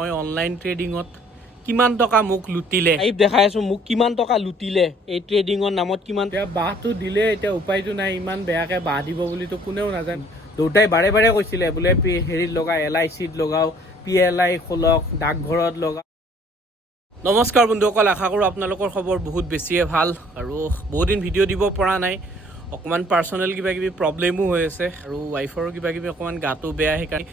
মই অনলাইন ট্ৰেডিঙত কিমান টকা মোক লুটিলে এই দেখাই আছো মোক কিমান টকা লুটিলে এই ট্ৰেডিঙৰ নামত কিমান বাহটো দিলে এতিয়া উপায়টো নাই ইমান বেয়াকে বাহ দিব বুলিতো কোনেও নাজানে দেউতাই বাৰে বাৰে কৈছিলে বোলে হেৰিত লগাও LICত লগাও PLI খোলক ডাকঘৰত লগাও। নমস্কাৰ বন্ধুসকল, আশা কৰোঁ আপোনালোকৰ খবৰ বহুত বেছিয়ে ভাল আৰু বহুত দিন ভিডিঅ' দিব পৰা নাই। অকণমান পাৰ্চনেল কিবা কিবি প্ৰব্লেমো হৈ আছে আৰু ৱাইফৰো কিবা কিবি অকণমান গাটো বেয়া, সেইকাৰণে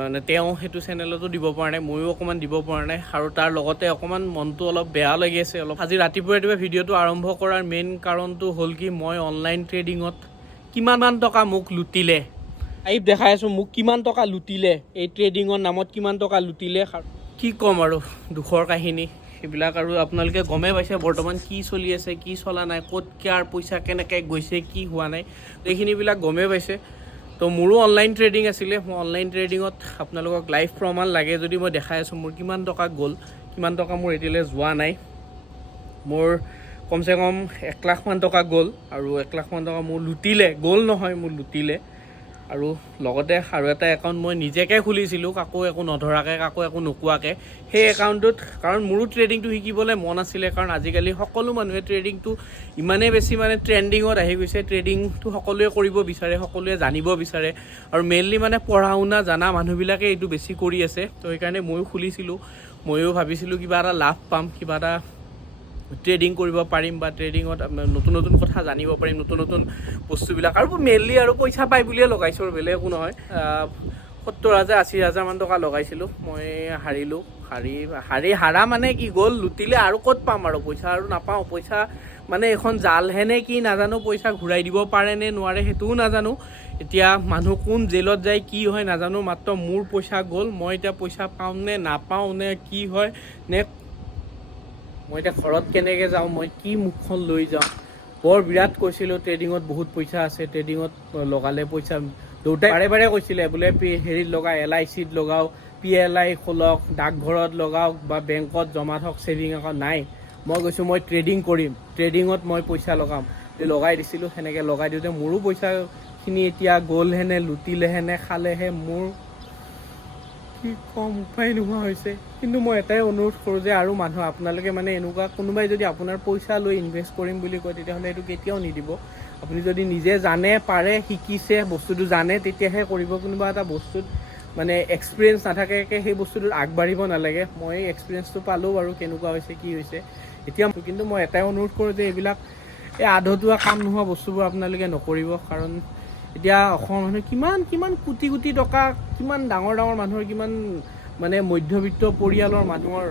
মানে তেওঁ সেইটো চেনেলতো দিব পৰা নাই, ময়ো অকণমান দিব পৰা নাই আৰু তাৰ লগতে অকণমান মনটো অলপ বেয়া লাগি আছে অলপ। আজি ৰাতিপুৱা ভিডিঅ'টো আৰম্ভ কৰাৰ মেইন কাৰণটো হ'ল কি, মই অনলাইন ট্ৰেডিঙত কিমান টকা মোক লুটিলে এই দেখাই আছোঁ মোক কিমান টকা লুটিলে এই ট্ৰেডিঙৰ নামত কিমান টকা লুটিলে। কি ক'ম আৰু দুখৰ কাহিনী সেইবিলাক, আৰু আপোনালোকে গমেই পাইছে বৰ্তমান কি চলি আছে কি চলা নাই, ক'ত কাৰ পইচা কেনেকৈ গৈছে কি হোৱা নাই এইখিনিবিলাক গমেই পাইছে। তো মোৰো অনলাইন ট্ৰেডিং আছিলে, মই অনলাইন ট্ৰেডিঙত আপোনালোকক লাইভ প্ৰমাণ লাগে যদি মই দেখাই আছোঁ মোৰ কিমান টকা গ'ল, কিমান টকা মোৰ এতিয়ালৈ যোৱা নাই। মোৰ কমচে কম 1 লাখমান টকা গ'ল আৰু 1 লাখমান টকা মোৰ লুটিলে, গ'ল নহয় মোৰ লুটিলে। আৰু লগতে আৰু এটা একাউণ্ট মই নিজেকৈ খুলিছিলোঁ, কাকো একো নধৰাকৈ কাকো একো নোকোৱাকৈ। সেই একাউণ্টটোত কাৰণ মোৰো ট্ৰেডিংটো শিকিবলৈ মন আছিলে, কাৰণ আজিকালি সকলো মানুহে ট্ৰেডিংটো ইমানেই বেছি মানে ট্ৰেণ্ডিঙত আহি গৈছে, ট্ৰেডিংটো সকলোৱে কৰিব বিচাৰে, সকলোৱে জানিব বিচাৰে আৰু মেইনলি মানে পঢ়া শুনা জানা মানুহবিলাকে এইটো বেছি কৰি আছে। তো সেইকাৰণে ময়ো খুলিছিলোঁ, ময়ো ভাবিছিলোঁ কিবা এটা লাভ পাম, কিবা এটা ট্ৰেডিং কৰিব পাৰিম বা ট্ৰেডিঙত নতুন নতুন কথা জানিব পাৰিম, নতুন নতুন বস্তুবিলাক, আৰু মেইনলি আৰু পইচা পাই বুলিয়ে লগাইছোঁ আৰু বেলেগ একো নহয়। 70,000 80,000 মান টকা লগাইছিলোঁ, মই হাৰিলোঁ। হাৰা মানে কি, গ'ল লুটিলে আৰু ক'ত পাম আৰু পইচা, আৰু নাপাওঁ পইচা। মানে এখন জালহে নে কি নাজানো, পইচা ঘূৰাই দিব পাৰে নে নোৱাৰে সেইটোও নাজানো। এতিয়া মানুহ কোন জেলত যায় কি হয় নাজানো, মাত্ৰ মোৰ পইচা গ'ল। মই এতিয়া পইচা পাওঁ নে নাপাওঁ নে কি হয় নে, মই এতিয়া ঘৰত কেনেকৈ যাওঁ, মই কি মুখখন লৈ যাওঁ। বৰ বিৰাট কৈছিলোঁ ট্ৰেডিঙত বহুত পইচা আছে, ট্ৰেডিঙত লগালে পইচা, দেউতাই বাৰে বাৰে কৈছিলে বোলে হেৰিত লগাও LICত লগাও PLI খোলক ডাকঘৰত লগাওক বা বেংকত জমা থওক ছেভিং একাউণ্ট। নাই, মই কৈছোঁ মই ট্ৰেডিং কৰিম, ট্ৰেডিঙত মই পইচা লগাম। লগাই দিছিলোঁ, সেনেকৈ লগাই দিওঁতে মোৰো পইচাখিনি এতিয়া গ'লহেনে লুটিলেহেনে খালেহে, মোৰ কি কম উপায় নোহোৱা হৈছে। কিন্তু মই এটাই অনুৰোধ কৰোঁ যে আৰু মানুহ আপোনালোকে মানে এনেকুৱা কোনোবাই যদি আপোনাৰ পইচা লৈ ইনভেষ্ট কৰিম বুলি কয় তেতিয়াহ'লে এইটো কেতিয়াও নিদিব। আপুনি যদি নিজে জানে, পাৰে, শিকিছে, বস্তুটো জানে তেতিয়াহে কৰিব। কোনোবা এটা বস্তুত মানে এক্সপিৰিয়েঞ্চ নাথাকাকৈ সেই বস্তুটোত আগবাঢ়িব নালাগে। মই এক্সপিৰিয়েঞ্চটো পালোঁ বাৰু কেনেকুৱা হৈছে কি হৈছে এতিয়া, কিন্তু মই এটাই অনুৰোধ কৰোঁ যে এইবিলাক এই আধৰুৱা কাম নোহোৱা বস্তুবোৰ আপোনালোকে নকৰিব। কাৰণ এতিয়া অসমৰ মানুহে কিমান কোটি কোটি টকা, কিমান ডাঙৰ মানুহৰ, কিমান মানে মধ্যবিত্ত পৰিয়ালৰ মানুহৰ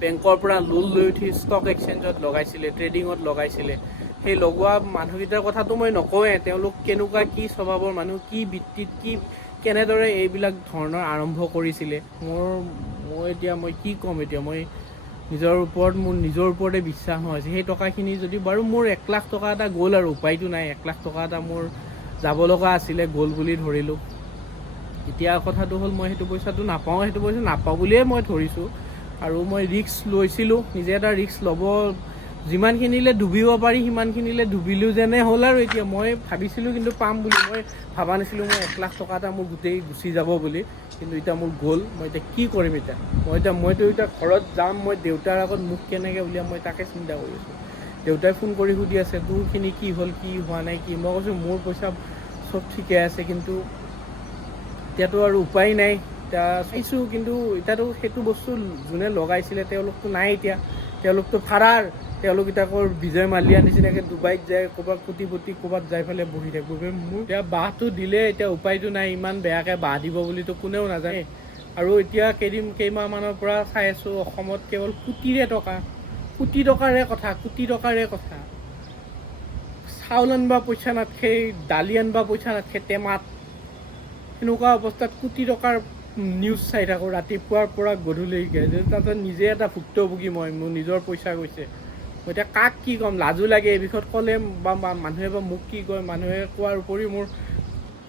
বেংকৰ পৰা লোন লৈ উঠি ষ্টক এক্সচেঞ্জত লগাইছিলে, ট্ৰেডিঙত লগাইছিলে। সেই লগোৱা মানুহকেইটাৰ কথাটো মই নকওঁৱে, তেওঁলোক কেনেকুৱা কি স্বভাৱৰ মানুহ, কি ভিত্তিত কি কেনেদৰে এইবিলাক ধৰণৰ আৰম্ভ কৰিছিলে। মই কি ক'ম এতিয়া, মই মোৰ নিজৰ ওপৰতে বিশ্বাস নহৈছে। সেই টকাখিনি যদি বাৰু মোৰ 1 লাখ টকা এটা গ'ল আৰু উপায়টো নাই, 1 লাখ টকা এটা মোৰ যাব লগা আছিলে, গ'ল বুলি ধৰিলোঁ। এতিয়া কথাটো হ'ল মই সেইটো পইচাটো নাপাওঁ, সেইটো পইচা নাপাওঁ বুলিয়ে মই ধৰিছোঁ। আৰু মই ৰিস্ক লৈছিলোঁ, নিজে এটা ৰিস্ক ল'ব, যিমানখিনিলে ডুবিব পাৰি সিমানখিনিলে ডুবিলোঁ যেনে হ'ল। আৰু এতিয়া মই ভাবিছিলোঁ কিন্তু পাম বুলি, মই ভবা নাছিলোঁ মই 1 লাখ টকা এটা মোৰ গোটেই গুচি যাব বুলি। কিন্তু এতিয়া মোৰ গ'ল, মই এতিয়া কি কৰিম এতিয়া, মইতো এতিয়া ঘৰত যাম, মই দেউতাৰ আগত মুখ কেনেকৈ উলিয়াম মই তাকে চিন্তা কৰি আছোঁ। দেউতাই ফোন কৰি সুধি আছে তোৰখিনি কি হ'ল, কি হোৱা নাই কি। মই কৈছোঁ মোৰ পইচা চব ঠিকে আছে, কিন্তু এতিয়াতো আৰু উপায় নাই। এতিয়া চাইছোঁ কিন্তু এতিয়াতো সেইটো বস্তু যোনে লগাইছিলে তেওঁলোকতো নাই এতিয়া, তেওঁলোকতো ফাৰাৰ। তেওঁলোক এতিয়া বিজয় মালিয়াৰ নিচিনাকৈ ডুবাইত যায়, ক'ৰবাত কোটিপতি ক'ৰবাত যাই পেলাই বহি থাকিব। মোৰ এতিয়া বাহটো দিলে এতিয়া উপায়টো নাই, ইমান বেয়াকৈ বাহ দিব বুলিতো কোনেও নাজানে। আৰু এতিয়া কেইমাহমানৰ পৰা চাই আছোঁ অসমত কেৱল কোটি টকাৰে কথা। চাউল আনবা পইচা নাথাকে, দালি আনবা পইচা নাথাকে টেমাত, সেনেকুৱা অৱস্থাত কোটি টকাৰ নিউজ চাই থাকোঁ ৰাতিপুৱাৰ পৰা গধূলিলৈকে। তাতে নিজে এটা ভুক্তভোগী, মোৰ নিজৰ পইচা গৈছে। মই এতিয়া কাক কি ক'ম, লাজো লাগে এই বিষয়ত ক'লে, বা মানুহে বা মোক কি কয়। মানুহে কোৱাৰ উপৰিও মোৰ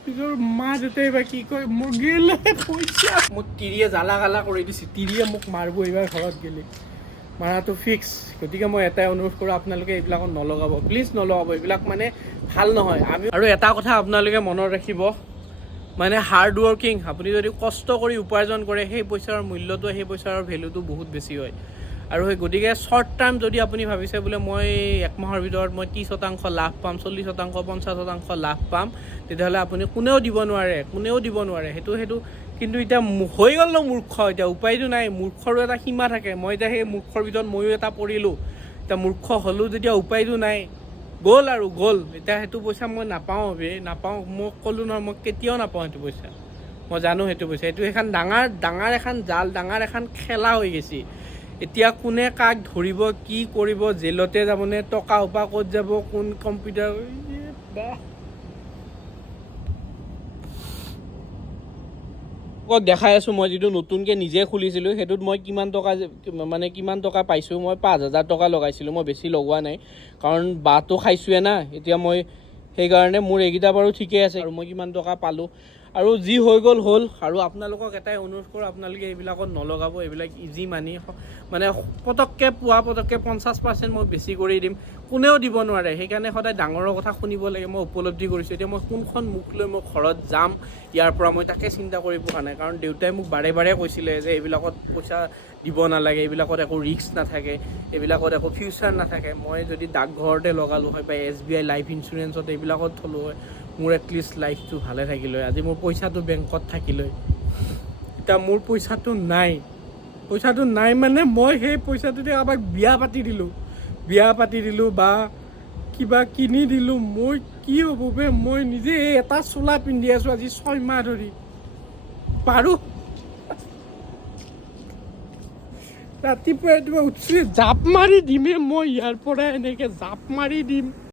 নিজৰ মা দেউতাই বা কি কয়, মোৰ গেলে পইচা মোক তিৰিয়ে জ্বালা গালা কৰি দিছে, তিৰিয়ে মোক মাৰিব এইবাৰ ঘৰত গেলে, মাৰাটো ফিক্স। গতিকে মই এটাই অনুৰোধ কৰোঁ আপোনালোকে এইবিলাকত নলগাব, প্লিজ নলগাব, এইবিলাক মানে ভাল নহয়। আৰু এটা কথা আপোনালোকে মনত ৰাখিব, মানে হাৰ্ড ৱৰ্কিং, আপুনি যদি কষ্ট কৰি উপাৰ্জন কৰে সেই পইচাৰ মূল্যটো, সেই পইচাৰ ভেলুটো বহুত বেছি হয়। আৰু সেই গতিকে শ্বৰ্ট টাৰ্ম যদি আপুনি ভাবিছে বোলে মই 1 মাহৰ ভিতৰত মই 30% লাভ পাম, 40%, 50% লাভ পাম, তেতিয়াহ'লে আপুনি কোনেও দিব নোৱাৰে সেইটো কিন্তু এতিয়া হৈ গ'ল ন মূৰ্খ, এতিয়া উপায়টো নাই, মূৰ্খৰো এটা সীমা থাকে। মই এতিয়া সেই মূৰ্খৰ ভিতৰত ময়ো এটা পৰিলোঁ, এতিয়া মূৰ্খ হ'লোঁ যেতিয়া উপায়টো নাই, গ'ল। এতিয়া সেইটো পইচা মই নাপাওঁ, মই ক'লোঁ নহয়, মই কেতিয়াও নাপাওঁ সেইটো পইচা, মই জানো সেইটো পইচা। এইটো এখন ডাঙৰ এখন জাল, ডাঙৰ এখন খেলা হৈ গৈছে। এতিয়া কোনে কাক ধৰিব, কি কৰিব, জেলতে যাবনে, টকা সোপা ক'ত যাব, কোন কম্পিউটাৰ দেখাই আছোঁ। মই যিটো নতুনকৈ নিজে খুলিছিলোঁ সেইটোত মই কিমান টকা পাইছোঁ, মই 5,000 টকা লগাইছিলোঁ, মই বেছি লগোৱা নাই, কাৰণ বাঁহটো খাইছোঁৱে না এতিয়া মই, সেইকাৰণে মোৰ এইকেইটা বাৰু ঠিকেই আছে। আৰু মই কিমান টকা পালোঁ, আৰু যি হৈ গ'ল হ'ল। আৰু আপোনালোকক এটাই অনুৰোধ কৰোঁ, আপোনালোকে এইবিলাকত নলগাব, এইবিলাক ইজি মানি, মানে পটককৈ 50% মই বেছি কৰি দিম, কোনেও দিব নোৱাৰে। সেইকাৰণে সদায় ডাঙৰৰ কথা শুনিব লাগে, মই উপলব্ধি কৰিছোঁ। এতিয়া মই কোনখন মুখ লৈ মই ঘৰত যাম ইয়াৰ পৰা, মই তাকে চিন্তা কৰি পোৱা নাই। কাৰণ দেউতাই মোক বাৰে কৈছিলে যে এইবিলাকত পইচা দিব নালাগে, এইবিলাকত একো ৰিস্ক নাথাকে, এইবিলাকত একো ফিউচাৰ নাথাকে। মই যদি ডাকঘৰতে লগালোঁ হয় বা SBI লাইফ ইঞ্চুৰেঞ্চত এইবিলাকত থলোঁ হয়, মোৰ এটলিষ্ট লাইফটো ভালে থাকিল হয়, আজি মোৰ পইচাটো বেংকত থাকিল হয়। এতিয়া মোৰ পইচাটো নাই মানে মই সেই পইচাটোতে কাৰোবাক বিয়া পাতি দিলোঁ বা কিবা কিনি দিলোঁ, মই কি হ'ব বে, মই নিজে এটা চোলা পিন্ধি আছোঁ আজি 6 মাহ ধৰি, পাৰোঁ ৰাতিপুৱা উঠি জাপ মাৰি দিমে মই, ইয়াৰ পৰা এনেকৈ জাপ মাৰি দিম।